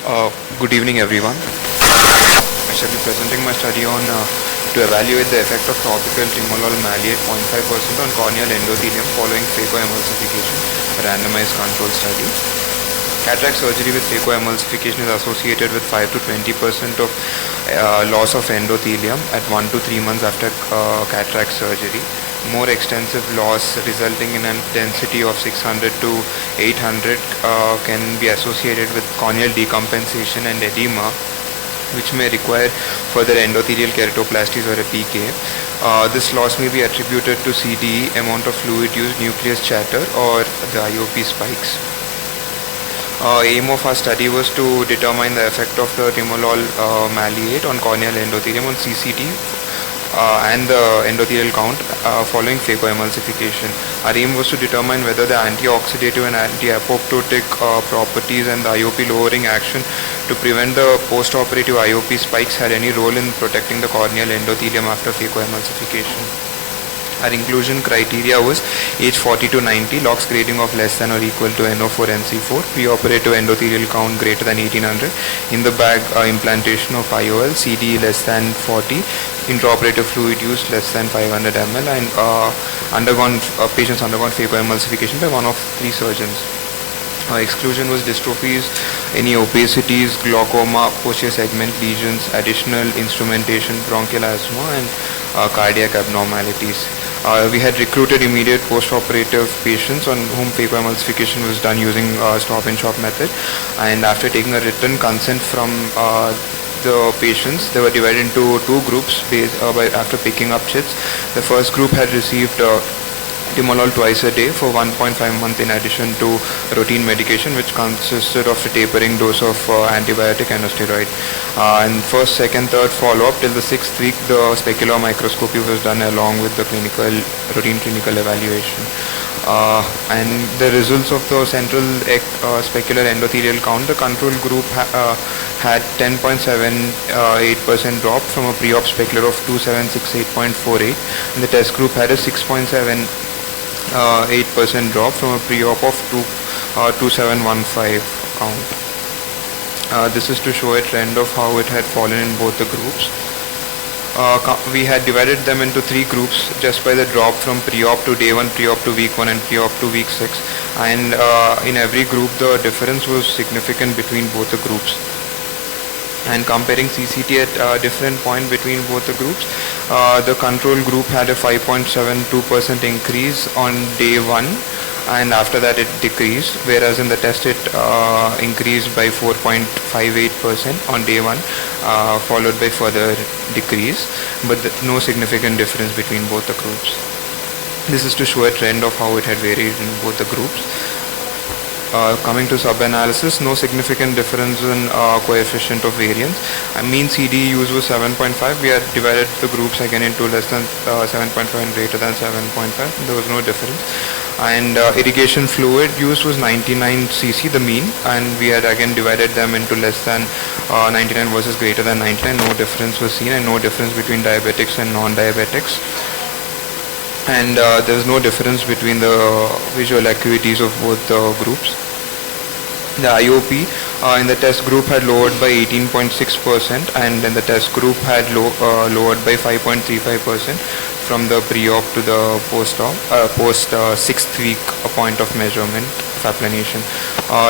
Good evening, everyone. I shall be presenting my study on to evaluate the effect of topical timolol maleate 0.5% on corneal endothelium following phacoemulsification, a randomized control study. Cataract surgery with phacoemulsification is associated with 5 to 20% of loss of endothelium at 1 to 3 months after cataract surgery. More extensive loss resulting in a density of 600 to 800 can be associated with corneal decompensation and edema, which may require further endothelial keratoplasties or a PK. This loss may be attributed to CDE, amount of fluid used, nucleus chatter, or the IOP spikes. Aim of our study was to determine the effect of the timolol maleate on corneal endothelium on CCT and the endothelial count following phacoemulsification. Our aim was to determine whether the antioxidative and anti-apoptotic properties and the IOP lowering action to prevent the post-operative IOP spikes had any role in protecting the corneal endothelium after phacoemulsification. Our inclusion criteria was age 40 to 90, LOX grading of less than or equal to NO4 NC4, preoperative endothelial count greater than 1800, in the bag implantation of IOL, CDE less than 40, intraoperative fluid use less than 500 ml, and patients undergone phacoemulsification by one of 3 surgeons. Exclusion was dystrophies, any obesities, glaucoma, posterior segment lesions, additional instrumentation, bronchial asthma, and cardiac abnormalities. We had recruited immediate post-operative patients on whom phacoemulsification was done using stop-and-shop method, and after taking a written consent from the patients, they were divided into 2 groups after picking up chits. The first group had received timolol twice a day for 1.5 months in addition to routine medication, which consisted of a tapering dose of antibiotic and a steroid. And first, second, third follow-up till the 6th week, the specular microscopy was done along with the routine clinical evaluation. And the results of the central specular endothelial count, the control group had 10.78% drop from a pre-op specular of 2768.48, and the test group had a 6.78% drop from a pre-op of 2715 count. This is to show a trend of how it had fallen in both the groups. We had divided them into 3 groups just by the drop from pre-op to day 1, pre-op to week 1, and pre-op to week 6, and in every group the difference was significant between both the groups. And comparing CCT at a different point between both the groups, the control group had a 5.72% increase on day 1, and after that it decreased, whereas in the test it increased by 4.58% on day 1, followed by further decrease, but no significant difference between both the groups. This is to show a trend of how it had varied in both the groups. Coming to sub-analysis, no significant difference in coefficient of variance. Mean CDE use was 7.5. We had divided the groups again into less than 7.5 and greater than 7.5. There was no difference. And irrigation fluid use was 99 cc, the mean, and we had again divided them into less than 99 versus greater than 99. No difference was seen, and no difference between diabetics and non-diabetics. And there was no difference between the visual acuities of both the groups. The IOP in the test group had lowered by 18.6%, and then the test group had lowered by 5.35% from the pre-op to the post 6th week point of measurement of applanation.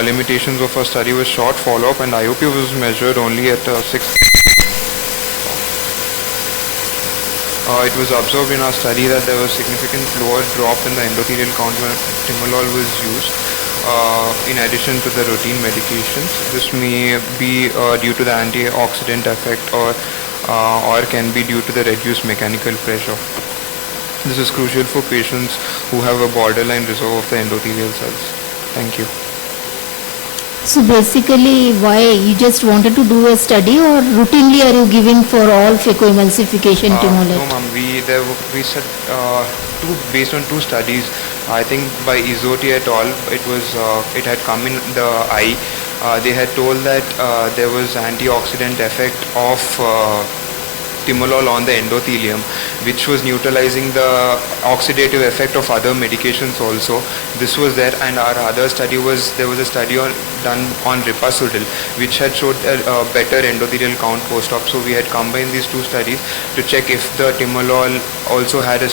Limitations of our study was short follow-up, and IOP was measured only at 6th. It was observed in our study that there was significant lower drop in the endothelial count when timolol was used in addition to the routine medications. This may be due to the antioxidant effect or can be due to the reduced mechanical pressure. This is crucial for patients who have a borderline reserve of the endothelial cells. Thank you. So basically, why you just wanted to do a study, or routinely are you giving for all phacoemulsification timolol? No, ma'am. We said based on 2 studies. I think by Isotti et al. It had come in the eye. They had told that there was antioxidant effect of timolol on the endothelium, which was neutralizing the oxidative effect of other medications also. This was there, and our other study was, there was a study done on ripasudil, which had showed a better endothelial count post-op. So we had combined these two studies to check if the timolol also had an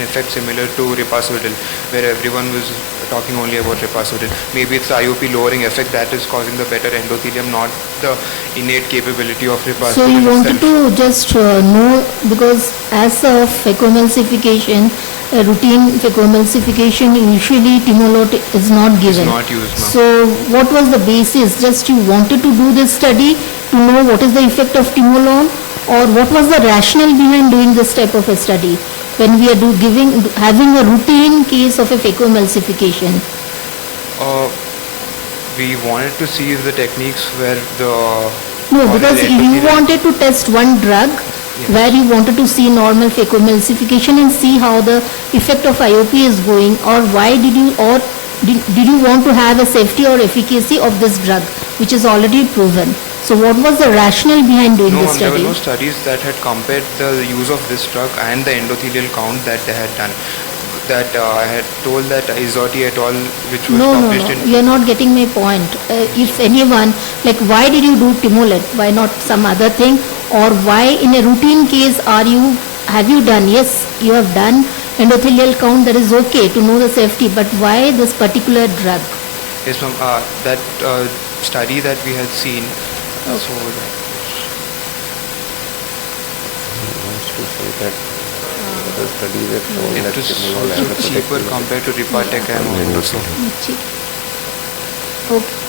effect similar to ripasudil, where everyone was talking only about ripasudil. Maybe it's the IOP lowering effect that is causing the better endothelium, not the innate capability of ripasudil. So you wanted to just know, because as a phacoemulsification, a routine phacoemulsification, usually timolol is not given. It's not used, no. So what was the basis? Just you wanted to do this study to know what is the effect of timolol, or what was the rationale behind doing this type of a study when we are having a routine case of a phacoemulsification? We wanted to see if the techniques were the... No, because you wanted to test one drug, where you wanted to see normal phacoemulsification and see how the effect of IOP is going, or why did you, or did you want to have a safety or efficacy of this drug, which is already proven? So what was the rationale behind doing this There study? were no studies that had compared the use of this drug and the endothelial count that they had done. That I had told that Isotti et al., which was published in... You are not getting my point. If anyone, like why did you do timolol? Why not some other thing? Or why in a routine case have you done? Yes, you have done endothelial count, that is okay to know the safety, but why this particular drug? Yes, ma'am. That study that we had seen, so that wants to say that the study that showed it that was timolol has a cheaper protective compared to Ripatec and also. Okay.